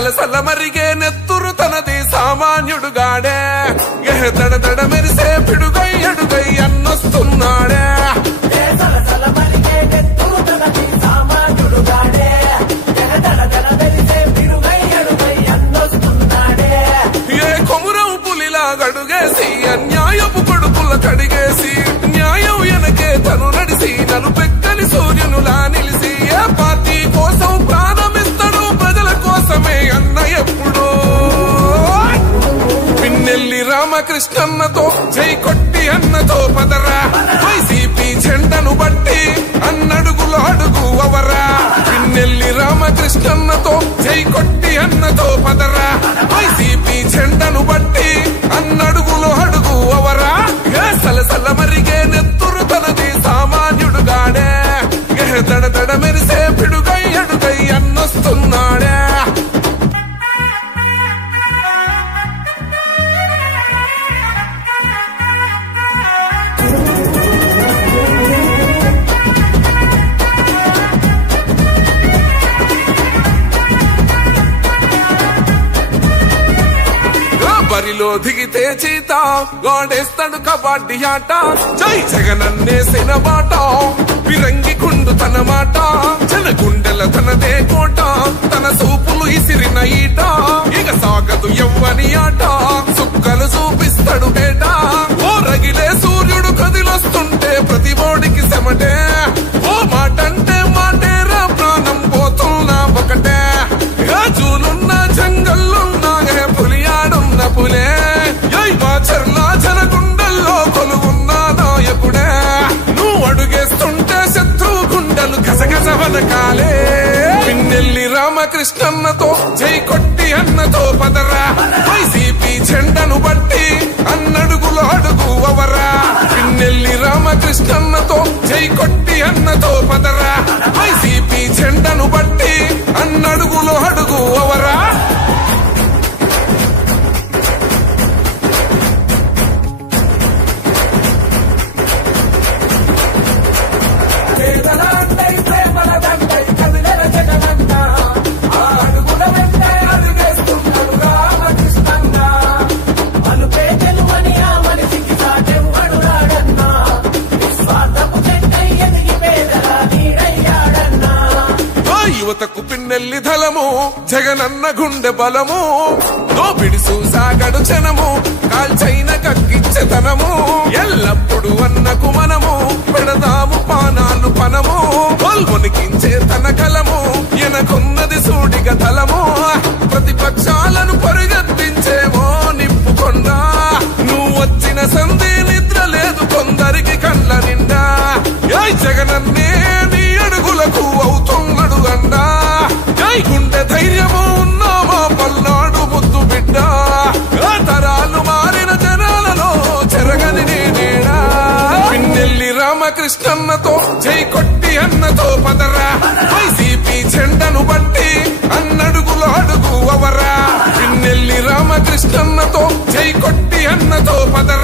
సలసల మరిగే నెత్తురు తనది సామాన్యుడుగాడే దడ దడ మెరిసే పిడుగై అడుగై అన్నొస్తున్నాడే ఏ కొమురం పులిలా గడుగేసి అన్యాయపు కొడుకుల కడిగేసి న్యాయం వెనకే తను నడిసి నలుపెక్కని సూర్యునులా నిలిసి ఏ పార్టీ కోసం ప్రాణమిస్తాడు ప్రజల కోసమే అన్న ఎప్పుడు పిన్నెల్లి రామకృష్ణన్నతో జై కొట్టి అన్నతో పదరా వైసీపీ జెండను బట్టి అన్నడుగులు అడుగు అవరా పిన్నెల్లి రామకృష్ణన్నతో జై కొట్టి అన్నతో పదరా వైసీపీ జెండను బట్టి అన్నడుగులు అడుగు అవరా సలసల మరిగే నెత్తురు తనది సామాన్యుడుగాడే దడ దడ మెరిసే పిడుగై అడుగై అన్నొస్తున్నాడే బరిలో దిగితే చీత గాడేస్తాడు కబడ్డీ ఆట జై జగనన్నేసిన బాట పిరంగి కుండు తన మాట జన గుండెల తనదే కోట తన సూపులు ఇసిరిన ఈట ఇక సాగదు ఎవ్వని ఆట సుక్కలు చూపిస్తాడు బేట ఓ రగిలే సూర్యుడు కదిలొస్తుంటే ప్రతి ఓడికి సెమటే ఓ మాటంటే మాటేరా ప్రాణం పోతున్నా ఒకటే జూలున్న జంగల్లున్నా పులియాడున్న పులే మాచర్లా జనగుండల్లో కొలువున్న నాయకుడే నువ్వు అడుగేస్తుంటే శత్రు గుండెలు గసగస వనకాలే పిన్నెల్లి రామకృష్ణన్నతో జై కొట్టి అన్నతో పదరా వైసీపీ జెండను బట్టి అన్నడుగులు అడుగు అవరా పిన్నెల్లి రామకృష్ణన్నతో జై కొట్టి అన్నతో పదరా వైసీపీ జెండను బట్టి అన్నడుగులు అడుగు అవరా యువతకు పిన్నెల్లి ధలము జగనన్న గుండె బలము దోపిడి సాగడు జనము కాల్చైన కక్కిచ్చతనము ఎల్లప్పుడు అన్నకు మనము పెడదాము పానాలు పనము గొల్వొనికించే తన కలము ఎనకున్నది సూడిగ తలము ప్రతిపక్షాలను పరిగెత్తించేమో నింపుకొండా నువ్వు వచ్చిన సంధి నిద్ర లేదు కొందరికి కళ్ళ నిండా జగనన్నే నీ అడుగులకు అవుతున్నాడు అండా జై గుండె ధైర్యము ఉన్నామా పల్నాడు ముద్దు బిడ్డ తరాలు మారిన జనాలలో చెరగని నేనేడా పిన్నెల్లి రామకృష్ణన్నతో జై కొట్టి అన్నతో పదరా వైసీపీ జెండను బట్టి అన్నడుగులు అడుగు అవరా పిన్నెల్లి రామకృష్ణన్నతో జై కొట్టి అన్నతో పదరా